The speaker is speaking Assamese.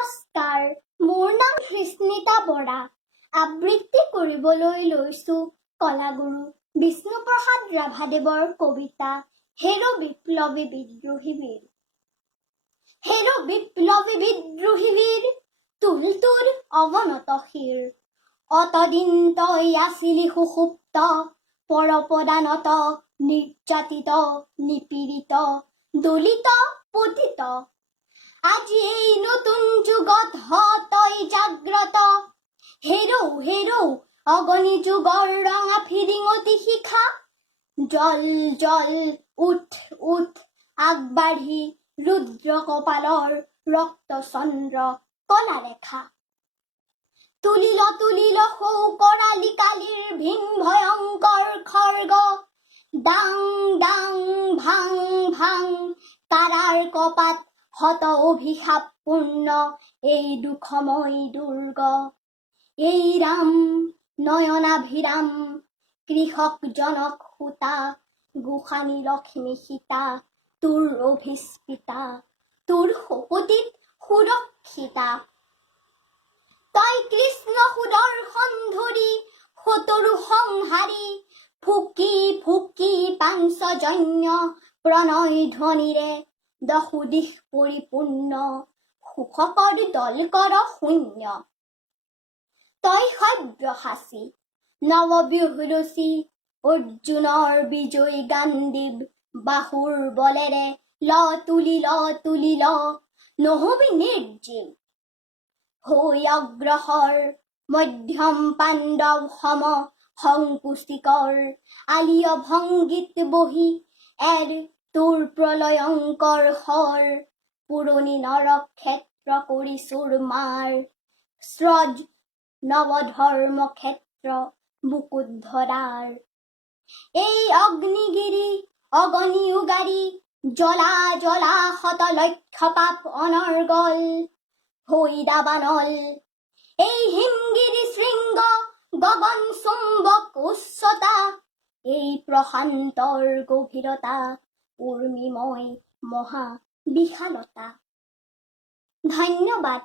নমস্কাৰ, মোৰ নাম হৃষ্ণিতা বৰা। আবৃত্তি কৰিবলৈ লৈছো কলাগুৰু বিষ্ণুপ্ৰসাদ ৰাভাদেৱৰ কবিতা হেৰ' বিপ্লৱী বিদ্ৰোহী বীৰ। হেৰ' বিপ্লৱী বিদ্ৰোহী বীৰ, তুল তোৰ অৱনত শিৰ। অতদিন তই আছিলি সুষুপ্ত, পৰপদানত, নিৰ্যাতিত, নিপীড়িত, দলিত, পতিত। আজি এই নতুন যুগত হ তই জাগ্ৰত। হেৰৌ হেৰৌ অগণি যুগৰ ৰঙা ফিৰিঙতি শিখা। জল জল উঠ উঠ আগবাঢ়ি ৰুদ্ৰ কপালৰ ৰক্ত চন্দ্ৰ কলা ৰেখা। তুলিল তুলিল সৌ কৰালি কালিৰ ভিন ভয়ংকৰ খৰ্গ। দাং দাং ভাং ভাং কাৰাৰ কপাত হত অভিশাপপূৰ্ণ এই দুখময় দুৰ্গ। এই ৰাম নয়নাভিৰাম কৃষক জনক সূতা, গোসানী লক্ষ্মী সীতা তোৰ অভিস্পৃতা, তোৰ শপতিত সুৰক্ষিতা। তই কৃষ্ণ সুদৰ্শন ধৰি সতৰু সংহাৰী, ফুকি ফুকি পাঞ্চজন্য প্ৰণয় ধ্বনিৰে দশোদিশ পৰিপূৰ্ণ সুখকৰ দল কৰ শূন্য। তই সব্যসাচী নৱব্যূহ ৰচি অৰ্জুনৰ বিজয়ী গাণ্ডীৱ বাহুৰ বলেৰে ল তুলি নহবি নিৰ্জীৱ। হৈ অগ্ৰসৰ মধ্যম পাণ্ডৱ সম সংকুচিকৰ আলীয় ভংগীত বহি এৰ তোৰ প্ৰলয়ংকৰ শৰ। পুৰণি নৰক্ষেত্ৰ কৰি চুৰমাৰ স্ৰজ নৱধৰ্ম ক্ষেত্ৰ বুকুত ধৰাৰ। এই অগ্নিগিৰি অগণি উগাৰি জ্বলা জ্বলা শত লক্ষ পাপ অনৰ্গল হৈ দাবানল। এই হিমগিৰি শৃংগ গগন চুম্বক উচ্চতা, এই প্ৰশান্তৰ গভীৰতা উৰ্মিময় মহা বিশালতা। ধন্যবাদ।